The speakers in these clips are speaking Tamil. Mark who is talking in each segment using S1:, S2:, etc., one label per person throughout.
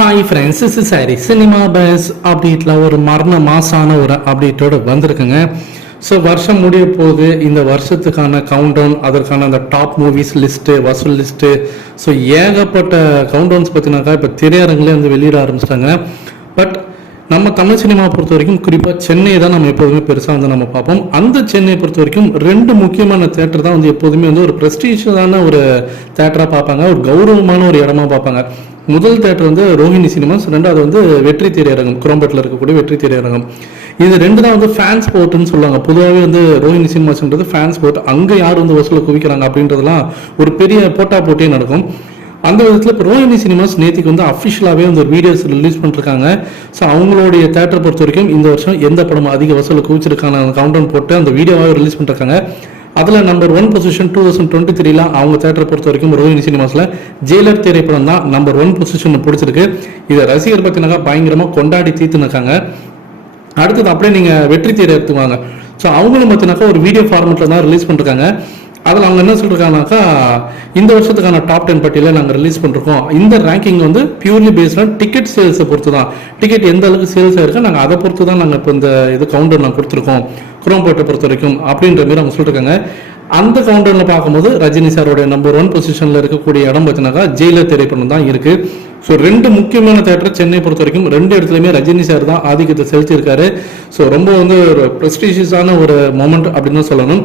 S1: Hi friends is sorry cinema base அப்டேட்டில் ஒரு மரண மாசான ஒரு அப்டேட்டோட வந்திருக்குங்க. ஸோ வருஷம் முடிய போது இந்த வருஷத்துக்கான கவுண்டவுன் அதற்கான அந்த டாப் மூவிஸ் லிஸ்ட்டு வசூல் லிஸ்ட்டு ஸோ ஏகப்பட்ட கவுண்டவுன்ஸ் பார்த்தீங்கன்னாக்கா இப்போ திரையரங்கிலே வந்து வெளியிட ஆரம்பிச்சிட்டாங்க. பட் நம்ம தமிழ் சினிமா பொறுத்த வரைக்கும் குறிப்பாக சென்னை தான் நம்ம எப்போதுமே பெருசாக வந்து நம்ம பார்ப்போம். அந்த சென்னையை பொறுத்த வரைக்கும் ரெண்டு முக்கியமான தேட்டர் தான் வந்து எப்போதுமே வந்து ஒரு ப்ரெஸ்டீஷியஸான ஒரு தேட்டராக பார்ப்பாங்க. ஒரு கௌரவமான ஒரு இடமா பார்ப்பாங்க. முதல் தேட்டர் வந்து ரோஹிணி சினிமாஸ் ரெண்டாவது வந்து வெற்றி திரையரங்கம் குரம்பட்டில் இருக்கக்கூடிய வெற்றி திரையரங்கம் இது ரெண்டு தான் வந்து ஃபேன்ஸ் போர்ட்டுன்னு சொல்லுவாங்க. பொதுவாகவே வந்து ரோஹிணி சினிமாஸ்ன்றது ஃபேன்ஸ் போர்ட் அங்கே யார் வந்து வசூலை குவிக்கிறாங்க அப்படின்றதெல்லாம் ஒரு பெரிய போட்டா போட்டியே நடக்கும். அந்த விதத்தில் இப்போ ரோஹிணி சினிமாஸ் நேத்திக்கு வந்து அஃபிஷியலாகவே வந்து ஒரு வீடியோஸ் ரிலீஸ் பண்ணிருக்காங்க. ஸோ அவங்களுடைய தேட்டரை பொறுத்த வரைக்கும் இந்த வருஷம் எந்த படம் அதிக வசூலை குவிச்சிருக்கான கவுண்டவுன் போட்டு அந்த வீடியோவாக ரிலீஸ் பண்ணிருக்காங்க. அதில் number one position two thousand twenty த்ரீல அவங்க தேட்டரை பொறுத்த வரைக்கும் ரோஹினி சினிமாஸில் ஜெயிலர் திரைப்படம் தான் நம்பர் ஒன் பொசிஷன் பிடிச்சிருக்கு. இதை ரசிகர் பார்த்தீங்கன்னா பயங்கரமாக கொண்டாடி தீர்த்துனாக்காங்க அடுத்தது அப்படியே நீங்கள் வெற்றி தேரை எடுத்துவாங்க ஸோ அவங்களும் பார்த்தீங்கன்னாக்கா ஒரு வீடியோ ஃபார்மெட்டில் தான் ரிலீஸ் பண்ணிருக்காங்க. அதில் அவங்க என்ன சொல்லிருக்காங்கனாக்கா இந்த வருஷத்துக்கான டாப் டென் பட்டியலை நாங்கள் ரிலீஸ் பண்ணிருக்கோம். இந்த ரேங்கிங் வந்து பியூர்லி பேஸ்ட் ஆன் டிக்கெட் சேல்ஸை பொறுத்து தான் டிக்கெட் எந்த அளவுக்கு சேல்ஸ் ஆயிருக்கு நாங்கள் அதை பொறுத்து தான் நாங்கள் இப்போ இந்த இது கவுண்டர் நாங்கள் கொடுத்துருக்கோம். குரோம்பேட்டை பொறுத்த வரைக்கும் அப்படின்ற மாதிரி அவங்க சொல்லிருக்காங்க. அந்த கவுண்டரில் பார்க்கும்போது ரஜினி சாரோட நம்பர் ஒன் பொசிஷனில் இருக்கக்கூடிய இடம் பார்த்தீங்கன்னாக்கா ஜெயிலர் திரைப்படம் தான் இருக்கு. ஸோ ரெண்டு முக்கியமான தேட்டர் சென்னை பொறுத்த வரைக்கும் ரெண்டு இடத்துலையுமே ரஜினி சார் தான் ஆதிக்கத்தை செலுத்தியிருக்காரு. ஸோ ரொம்ப வந்து ஒரு ப்ரெஸ்டீஷியஸான ஒரு மொமெண்ட் அப்படின்னு தான் சொல்லணும்.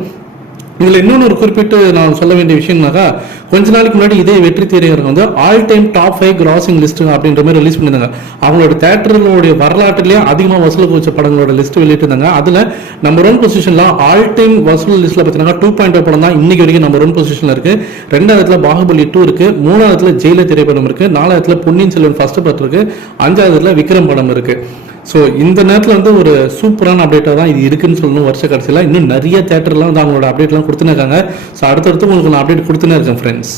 S1: இதில் இன்னொன்று ஒரு குறிப்பிட்டு நான் சொல்ல வேண்டிய விஷயம்னாக்கா கொஞ்ச நாளைக்கு முன்னாடி இதே வெற்றி திரையரங்கம் வந்து all time top five grossing list அப்படின்ற மாதிரி ரிலீஸ் பண்ணியிருந்தாங்க. அவங்களோட தேட்டர்களுடைய வரலாற்றுலேயே அதிகமாக வசூலுக்கு வச்ச படங்களோட லிஸ்ட் வெளியிட்டிருந்தாங்க. அதில் நம்பர் ஒன் பொசிஷனில் ஆல் டைம் வசூல் லிஸ்ட்டில் பார்த்தீங்கன்னா டூ பாயிண்ட் படம் தான் இன்னைக்கு வரைக்கும் நம்பர் ஒன் பொசிஷனில் இருக்குது ரெண்டாவதுல பாகுபலி டூ இருக்குது மூணாவதுல ஜெயில திரைப்படம் இருக்குது நாலாவதுல பொன்னியின் செல்வன் ஃபர்ஸ்ட் பார்ட் இருக்கு. அஞ்சாவதுல விக்ரம் படம் இருக்குது ஸோ இந்த நேரத்தில் வந்து ஒரு சூப்பரான அப்டேட்டாக தான் இது இருக்குன்னு சொல்லணும் வருஷ கடைசியில். இன்னும் நிறைய தேட்டர்லாம் வந்து அவங்களோட அப்டேட்லாம் கொடுத்துன்னு இருக்காங்க. ஸோ அடுத்தடுத்து உங்களுக்கு நான் அப்டேட் கொடுத்துனே இருக்கேன் ஃப்ரெண்ட்ஸ்